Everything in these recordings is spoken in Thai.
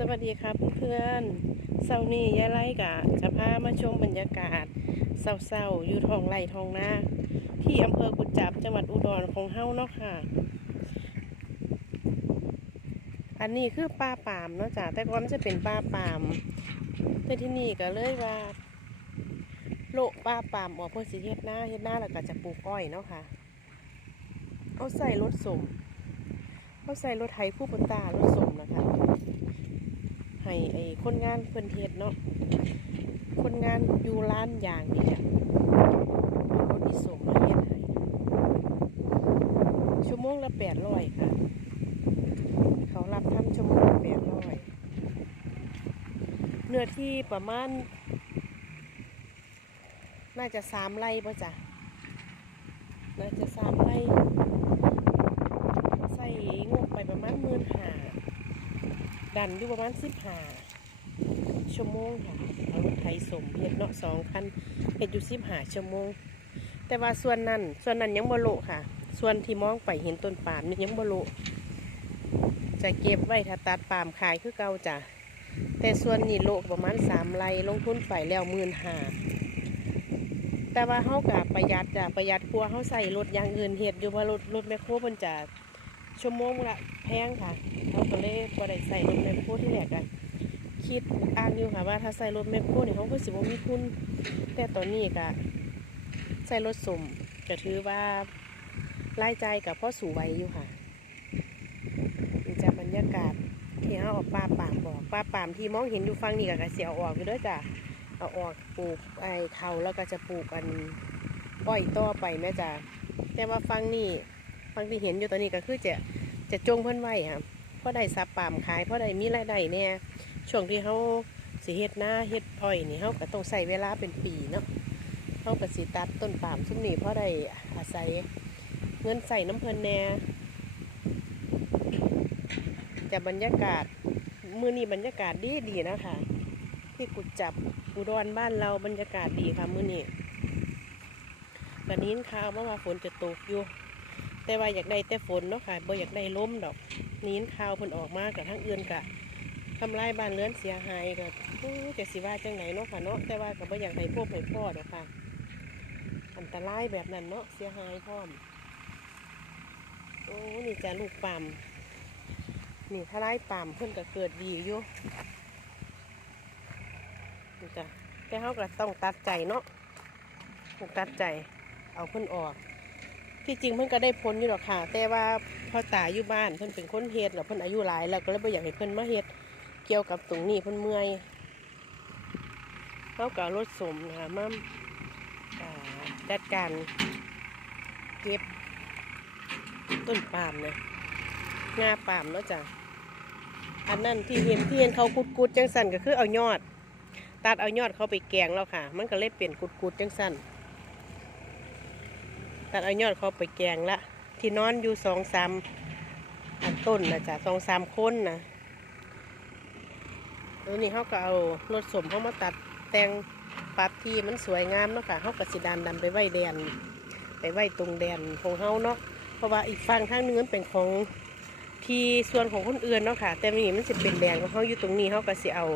สวัสดีครับเพื่อนๆเสาร์นี้ยายไล่กะจะพามาชมบรรยากาศเศร้าๆอยู่ทองไร่ทองนาที่อำเภอกุจจับจังหวัดอุดรของเฮ้าเนาะค่ะ อันนี้คือป่าปามเนาะจ้ะแต่ก่อนมันจะเป็นป่าปามแต่ที่นี่ก็เลยว่า โลป่าปามออกเพื่อสิเฮ็ดหน้าเฮ็ดหน้าแล้วก็จะปลูกอ้อยเนาะค่ะเอาใส่รถสมเอาใส่รถไถคู่ปนตารถสมนะคะ ให้ไอ้คนงานเพิ่นเฮ็ดเนาะคนงานอยู่ร้านยางนี่จ้ะเอารถอีส่งมาเฮ็ดให้ชั่วโมงละแปดร้อยค่ะ เขารับทำชั่วโมงละแปดร้อยเนื้อที่ประมาณ น่าจะสามไร่ป่ะจ้ะน่าจะสามไร่ ใส่งบไปประมาณหมื่นห้า ดันอยู่ประมาณสิบห้าชั่วโมงค่ะเอารถไถสมเฮ็ดเนาะสองคันเฮ็ดอยู่สิบห้าชั่วโมง แต่ว่าส่วนนั้นส่วนนั้นยังบโลค่ะ ส่วนที่มองไปเห็นต้นปาล์มนี่ยังบโลจะเก็บไว้ถ้าตัดปาล์มขายคือเก่าจ้ะแต่ส่วนนี้โลประมาณสามไร่ลงทุนไปแล้วหมื่นห้าแต่ว่าเฮากับประหยัดจ้ะประหยัดกลัวเฮาใส่รถอย่างอื่นเฮ็ดอยู่ว่ารถรถแมคโครมันจะ ชั่วโมงละแพงค่ะเขาก็เลยบ่ได้ใส่รถแมคโครที่แรกอะคิดอ่านอยู่ค่ะว่าถ้าใส่รถแมคโครเนี่ยเขาก็สิบ่มีทุนแต่ตอนนี้ก็ใส่รถสมก็ถือว่ารายจ่ายกับพ่อสู่ไหวอยู่ค่ะนี่จะบรรยากาศที่เขาออกป่าป่ามบอกป่าป่ามที่มองเห็นอยู่ฟังนี่ก็กระเสียเอาออกอยู่ด้วยจ้ะเอาออกปลูกไอ้เขาแล้วก็จะปลูกอันอ้อยต่อไปแม่จ้ะแต่ว่าฟังนี่ ฟังที่เห็นอยู่ตอนนี้ก็คือจะจะจงเพิ่นไว้ครับเพราะได้ซับปามขายเพราะได้มีรายได้เนี่ยช่วงที่เขาสิเฮ็ดหน้าเฮ็ดอ้อยนี่เขาก็ต้องใส่เวลาเป็นปีเนาะเขาก็สิตัดต้นปามซุมนี้เพราะได้อาศัยเงินใส่น้ำเพิ่นแหน่จะบรรยากาศมือนี้บรรยากาศดีดีนะคะที่กุดจับอุดรบ้านเราบรรยากาศดีค่ะมือนี้กระนี้นข่าวว่าว่าฝนจะตกอยู่ แต่ว่าอยากได้แต่ฝนเนาะค่ะบ่อยากได้ล้มดอกนี้ข่าวเพิ่นออกมากับทั้งเอื่นกะทำลายบ้านเรือนเสียหายก็อู้จะสิว่าจังไหนเนาะค่ะเนาะแต่ว่าก็บ่อยากให้พวกให้พ่อดอกค่ะ อันตรายแบบนั้นเนาะเสียหายพร้อมโอ้นี่จะลูกปามนี่ถ้าไล่ปามเพิ่นก็เกิดดีอยู่นี่จ้ะแต่เขาก็ต้องตัดใจเนาะตัดใจเอาเพิ่นออก ที่จริงเพิ่นก็ได้พ้นอยู่หรอกค่ะ แต่ว่าพ่อตายอยู่บ้านเพิ่นเป็นคนเฮ็ดแล้วเพิ่นอายุหลายแล้วก็เลยบ่อยากให้เพิ่นมาเฮ็ดเกี่ยวกับตรงนี้เพิ่นเมื่อยเขาก็เอารถสมนะคะมาอ่าจัดการเก็บต้นปาล์มนะงาปาล์มเนาะจ้ะอันนั้นที่เห็นที่เห็นเขากุดๆจังสันก็คือเอายอด ตัดเอายอดเขาไปแกงแล้วค่ะ มันก็เลยเปลี่ยนกุดๆจังสัน ตัดเอายอดเขาไปแกงละ ที่นอนอยู่สองสามอันต้นนะจ๊ะสองสามคนนะแล้วนี่เขาก็เอารถสมเขามาตัดแต่งปรับที่มันสวยงามเนาะค่ะเขาก็สิดันดันไปไหวแดน ไปไหวตรงแดนของเขาเนาะเพราะว่าอีกฝั่งข้างนึงมันเป็นของที่ส่วนของคนอื่นเนาะค่ะ แต่นี่มันจะเป็นแดนของเขาอยู่ตรงนี้เขาก็สิเอา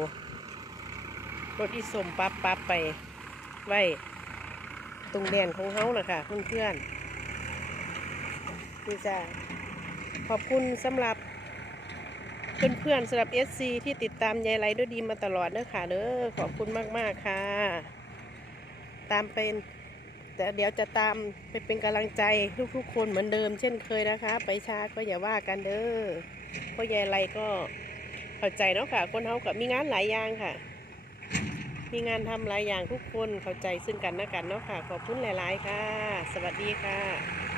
รถอีสมปรับปรับไปไหว ตรงแดนของเขาน่ะค่ะเพื่อนๆนี่จ้ะขอบคุณสำหรับเพื่อนๆสำหรับ SC ที่ติดตามยายไรด้วยดีมาตลอดเด้อค่ะเด้อขอบคุณมากๆค่ะ ตามเป็นแต่เดี๋ยวจะตามไปเป็นกำลังใจทุกๆคนเหมือนเดิม เช่นเคยนะคะ ไปช้าก็อย่าว่ากันเด้อเพราะยายไรก็เข้าใจเนาะค่ะ คนเขากับมีงานหลายอย่างค่ะ มีงานทำหลายอย่างทุกคนเข้าใจซึ่งกันและกันเนาะค่ะ ขอบคุณหลาย ๆ ค่ะ สวัสดีค่ะ